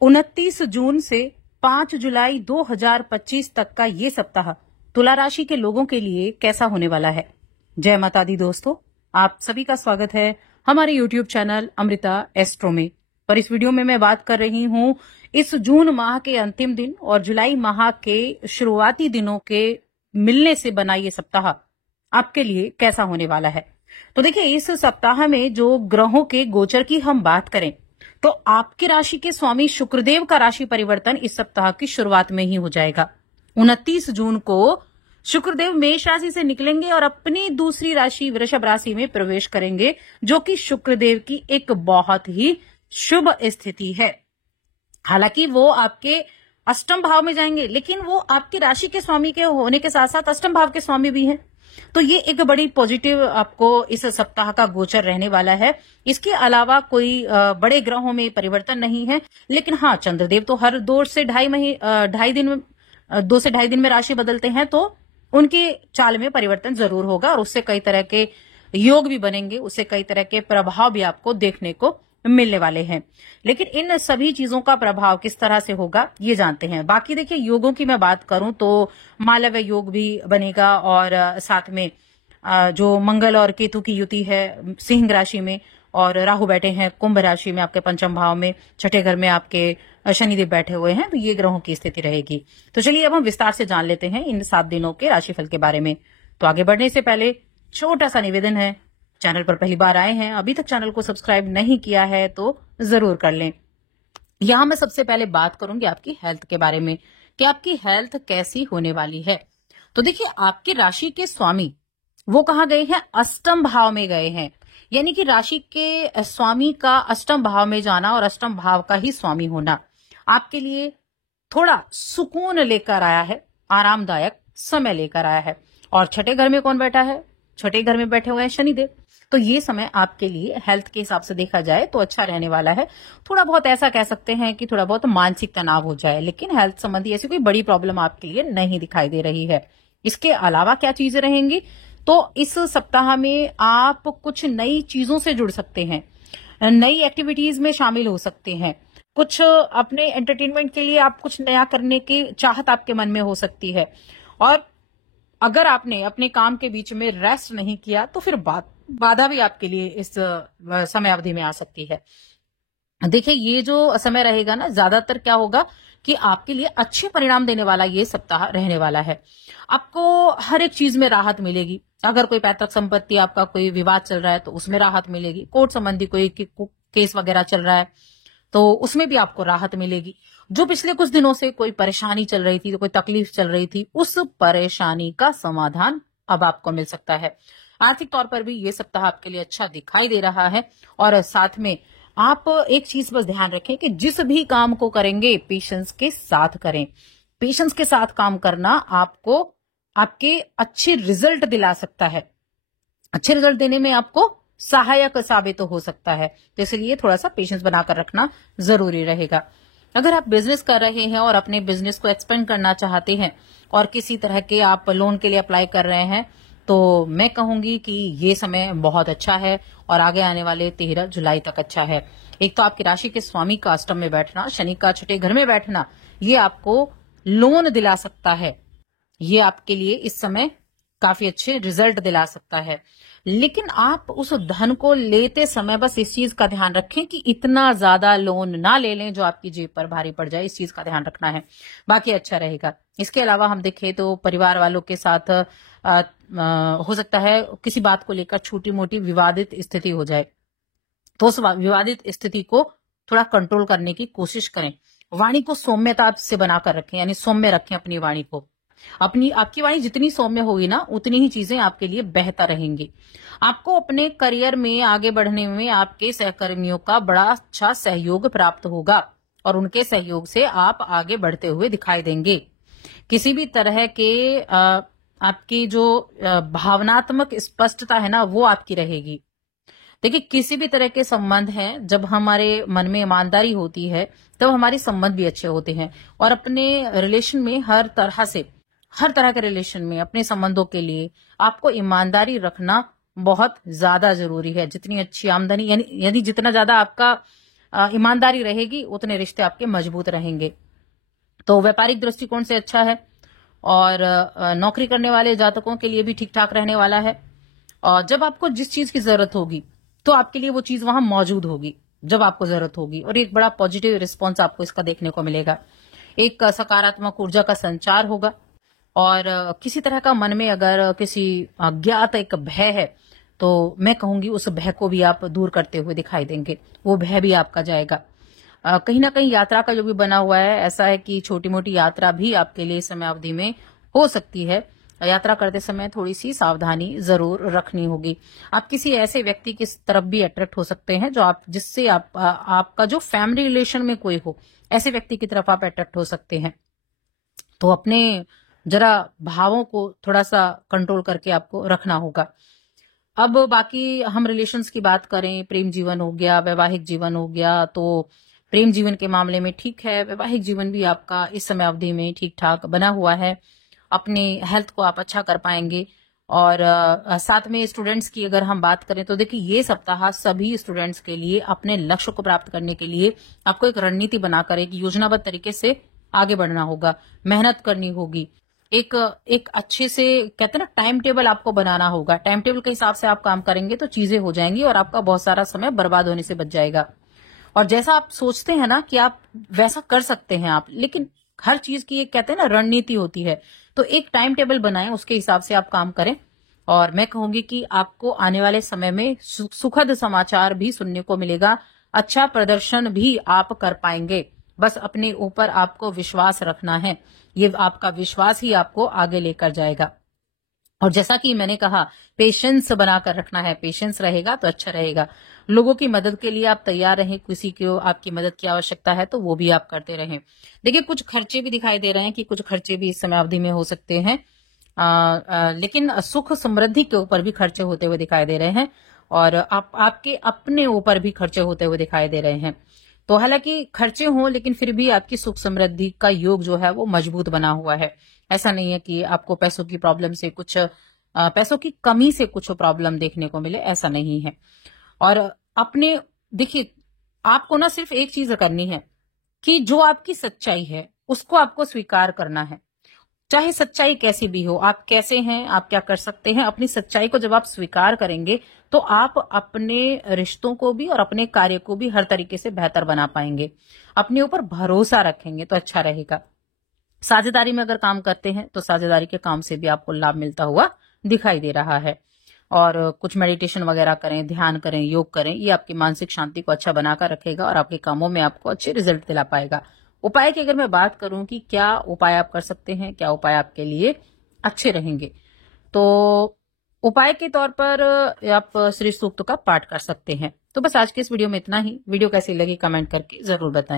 29 जून से 5 जुलाई 2025 तक का ये सप्ताह तुला राशि के लोगों के लिए कैसा होने वाला है। जय माता दी दोस्तों, आप सभी का स्वागत है हमारे YouTube चैनल अमृता एस्ट्रो में। पर इस वीडियो में मैं बात कर रही हूं इस जून माह के अंतिम दिन और जुलाई माह के शुरुआती दिनों के मिलने से बना ये सप्ताह आपके लिए कैसा होने वाला है। तो देखिए, इस सप्ताह में जो ग्रहों के गोचर की हम बात करें तो आपकी राशि के स्वामी शुक्रदेव का राशि परिवर्तन इस सप्ताह की शुरुआत में ही हो जाएगा। 29 जून को शुक्रदेव मेष राशि से निकलेंगे और अपनी दूसरी राशि वृषभ राशि में प्रवेश करेंगे, जो कि शुक्रदेव की एक बहुत ही शुभ स्थिति है। हालांकि वो आपके अष्टम भाव में जाएंगे, लेकिन वो आपकी राशि के स्वामी के होने के साथ साथ अष्टम भाव के स्वामी भी हैं। तो ये एक बड़ी पॉजिटिव आपको इस सप्ताह का गोचर रहने वाला है। इसके अलावा कोई बड़े ग्रहों में परिवर्तन नहीं है, लेकिन हाँ, चंद्रदेव तो हर 2 से ढाई दिन में राशि बदलते हैं, तो उनकी चाल में परिवर्तन जरूर होगा और उससे कई तरह के योग भी बनेंगे, उससे कई तरह के प्रभाव भी आपको देखने को मिलने वाले हैं। लेकिन इन सभी चीजों का प्रभाव किस तरह से होगा ये जानते हैं। बाकी देखिए, योगों की मैं बात करूं तो मालव्य योग भी बनेगा और साथ में जो मंगल और केतु की युति है सिंह राशि में, और राहु बैठे हैं कुंभ राशि में आपके पंचम भाव में, छठे घर में आपके शनिदेव बैठे हुए हैं, तो ये ग्रहों की स्थिति रहेगी। तो चलिए अब हम विस्तार से जान लेते हैं इन 7 दिनों के राशिफल के बारे में। तो आगे बढ़ने से पहले छोटा सा निवेदन है, चैनल पर पहली बार आए हैं, अभी तक चैनल को सब्सक्राइब नहीं किया है तो जरूर कर लें। यहां मैं सबसे पहले बात करूंगी आपकी हेल्थ के बारे में कि आपकी हेल्थ कैसी होने वाली है। तो देखिए, आपकी राशि के स्वामी वो कहां गए हैं? अष्टम भाव में गए हैं। यानी कि राशि के स्वामी का अष्टम भाव में जाना और अष्टम भाव का ही स्वामी होना आपके लिए थोड़ा सुकून लेकर आया है, आरामदायक समय लेकर आया है। और छठे घर में कौन बैठा है? छठे घर में बैठे हुए हैं शनिदेव। तो ये समय आपके लिए हेल्थ के हिसाब से देखा जाए तो अच्छा रहने वाला है। थोड़ा बहुत ऐसा कह सकते हैं कि थोड़ा बहुत मानसिक तनाव हो जाए, लेकिन हेल्थ संबंधी ऐसी कोई बड़ी प्रॉब्लम आपके लिए नहीं दिखाई दे रही है। इसके अलावा क्या चीजें रहेंगी? तो इस सप्ताह में आप कुछ नई चीजों से जुड़ सकते हैं, नई एक्टिविटीज में शामिल हो सकते हैं, कुछ अपने एंटरटेनमेंट के लिए आप कुछ नया करने की चाहत आपके मन में हो सकती है। और अगर आपने अपने काम के बीच में रेस्ट नहीं किया तो फिर बाधा भी आपके लिए इस समय अवधि में आ सकती है। देखिए, ये जो समय रहेगा ना, ज्यादातर क्या होगा कि आपके लिए अच्छे परिणाम देने वाला ये सप्ताह रहने वाला है। आपको हर एक चीज में राहत मिलेगी। अगर कोई पैतृक संपत्ति आपका कोई विवाद चल रहा है तो उसमें राहत मिलेगी। कोर्ट संबंधी कोई केस वगैरह चल रहा है तो उसमें भी आपको राहत मिलेगी। जो पिछले कुछ दिनों से कोई परेशानी चल रही थी, तो कोई तकलीफ चल रही थी, उस परेशानी का समाधान अब आपको मिल सकता है। आर्थिक तौर पर भी ये सप्ताह आपके लिए अच्छा दिखाई दे रहा है। और साथ में आप एक चीज बस ध्यान रखें कि जिस भी काम को करेंगे पेशेंस के साथ करें। पेशेंस के साथ काम करना आपको आपके अच्छे रिजल्ट दिला सकता है, अच्छे रिजल्ट देने में आपको सहायक साबित हो सकता है। तो इसलिए थोड़ा सा पेशेंस बनाकर रखना जरूरी रहेगा। अगर आप बिजनेस कर रहे हैं और अपने बिजनेस को एक्सपेंड करना चाहते हैं और किसी तरह के आप लोन के लिए अप्लाई कर रहे हैं, तो मैं कहूंगी कि ये समय बहुत अच्छा है और आगे आने वाले 13 जुलाई तक अच्छा है। एक तो आपकी राशि के स्वामी का अष्टम में बैठना, शनि का छठे घर में बैठना, ये आपको लोन दिला सकता है। ये आपके लिए इस समय काफी अच्छे रिजल्ट दिला सकता है। लेकिन आप उस धन को लेते समय बस इस चीज का ध्यान रखें कि इतना ज्यादा लोन ना ले लें जो आपकी जेब पर भारी पड़ जाए। इस चीज का ध्यान रखना है, बाकी अच्छा रहेगा। इसके अलावा हम देखें तो परिवार वालों के साथ हो सकता है किसी बात को लेकर छोटी मोटी विवादित स्थिति हो जाए, तो उस विवादित स्थिति को थोड़ा कंट्रोल करने की कोशिश करें। वाणी को सौम्यता से बनाकर रखें, यानी सौम्य रखें अपनी वाणी को। आपकी वाणी जितनी सौम्य होगी ना, उतनी ही चीजें आपके लिए बेहतर रहेंगी। आपको अपने करियर में आगे बढ़ने में आपके सहकर्मियों का बड़ा अच्छा सहयोग प्राप्त होगा और उनके सहयोग से आप आगे बढ़ते हुए दिखाई देंगे। किसी भी तरह के आपकी जो भावनात्मक स्पष्टता है ना, वो आपकी रहेगी। देखिए, किसी भी तरह के संबंध हैं, जब हमारे मन में ईमानदारी होती है तब हमारे संबंध भी अच्छे होते हैं। और अपने रिलेशन में हर तरह के रिलेशन में अपने संबंधों के लिए आपको ईमानदारी रखना बहुत ज्यादा जरूरी है। जितनी अच्छी आमदनी यानी जितना ज्यादा आपका ईमानदारी रहेगी उतने रिश्ते आपके मजबूत रहेंगे। तो व्यापारिक दृष्टिकोण से अच्छा है और नौकरी करने वाले जातकों के लिए भी ठीक ठाक रहने वाला है। और जब आपको जिस चीज की जरूरत होगी तो आपके लिए वो चीज वहां मौजूद होगी जब आपको जरूरत होगी, और एक बड़ा पॉजिटिव रिस्पॉन्स आपको इसका देखने को मिलेगा। एक सकारात्मक ऊर्जा का संचार होगा और किसी तरह का मन में अगर किसी अज्ञात एक भय है तो मैं कहूंगी उस भय को भी आप दूर करते हुए दिखाई देंगे, वो भय भी आपका जाएगा। कहीं ना कहीं यात्रा का जो भी बना हुआ है ऐसा है कि छोटी मोटी यात्रा भी आपके लिए समय अवधि में हो सकती है। यात्रा करते समय थोड़ी सी सावधानी जरूर रखनी होगी। आप किसी ऐसे व्यक्ति की तरफ भी अट्रैक्ट हो सकते हैं जो जिससे आपका जो फैमिली रिलेशन में कोई हो, ऐसे व्यक्ति की तरफ आप अट्रैक्ट हो सकते हैं। तो अपने जरा भावों को थोड़ा सा कंट्रोल करके आपको रखना होगा। अब बाकी हम रिलेशंस की बात करें, प्रेम जीवन हो गया, वैवाहिक जीवन हो गया, तो प्रेम जीवन के मामले में ठीक है, वैवाहिक जीवन भी आपका इस समय अवधि में ठीक ठाक बना हुआ है। अपने हेल्थ को आप अच्छा कर पाएंगे। और साथ में स्टूडेंट्स की अगर हम बात करें तो देखिए ये सप्ताह सभी स्टूडेंट्स के लिए अपने लक्ष्य को प्राप्त करने के लिए आपको एक रणनीति बनाकर एक योजनाबद्ध तरीके से आगे बढ़ना होगा, मेहनत करनी होगी। एक अच्छे से कहते हैं ना टाइम टेबल आपको बनाना होगा। टाइम टेबल के हिसाब से आप काम करेंगे तो चीजें हो जाएंगी और आपका बहुत सारा समय बर्बाद होने से बच जाएगा। और जैसा आप सोचते हैं ना कि आप वैसा कर सकते हैं आप, लेकिन हर चीज की एक कहते हैं ना रणनीति होती है। तो एक टाइम टेबल बनाएं, उसके हिसाब से आप काम करें। और मैं कहूंगी कि आपको आने वाले समय में सुखद समाचार भी सुनने को मिलेगा, अच्छा प्रदर्शन भी आप कर पाएंगे। बस अपने ऊपर आपको विश्वास रखना है, ये आपका विश्वास ही आपको आगे लेकर जाएगा। और जैसा कि मैंने कहा, पेशेंस बनाकर रखना है, पेशेंस रहेगा तो अच्छा रहेगा। लोगों की मदद के लिए आप तैयार रहें, किसी को आपकी मदद की आवश्यकता है तो वो भी आप करते रहें। देखिए कुछ खर्चे भी दिखाई दे रहे हैं कि कुछ खर्चे भी इस समय अवधि में हो सकते हैं, लेकिन सुख समृद्धि के ऊपर भी खर्चे होते हुए दिखाई दे रहे हैं और आपके अपने ऊपर भी खर्चे होते हुए दिखाई दे रहे हैं। तो हालांकि खर्चे हों लेकिन फिर भी आपकी सुख समृद्धि का योग जो है वो मजबूत बना हुआ है। ऐसा नहीं है कि आपको पैसों की प्रॉब्लम से कुछ पैसों की कमी से कुछ प्रॉब्लम देखने को मिले, ऐसा नहीं है। और अपने देखिए आपको ना सिर्फ एक चीज करनी है कि जो आपकी सच्चाई है उसको आपको स्वीकार करना है, चाहे सच्चाई कैसी भी हो। आप कैसे हैं, आप क्या कर सकते हैं, अपनी सच्चाई को जब आप स्वीकार करेंगे तो आप अपने रिश्तों को भी और अपने कार्य को भी हर तरीके से बेहतर बना पाएंगे। अपने ऊपर भरोसा रखेंगे तो अच्छा रहेगा। साझेदारी में अगर काम करते हैं तो साझेदारी के काम से भी आपको लाभ मिलता हुआ दिखाई दे रहा है। और कुछ मेडिटेशन वगैरह करें, ध्यान करें, योग करें, ये आपकी मानसिक शांति को अच्छा बनाकर रखेगा और आपके कामों में आपको अच्छे रिजल्ट दिला पाएगा। उपाय की अगर मैं बात करूं कि क्या उपाय आप कर सकते हैं, क्या उपाय आपके लिए अच्छे रहेंगे, तो उपाय के तौर पर आप श्री सूक्त का पाठ कर सकते हैं। तो बस आज के इस वीडियो में इतना ही। वीडियो कैसी लगी कमेंट करके जरूर बताएं।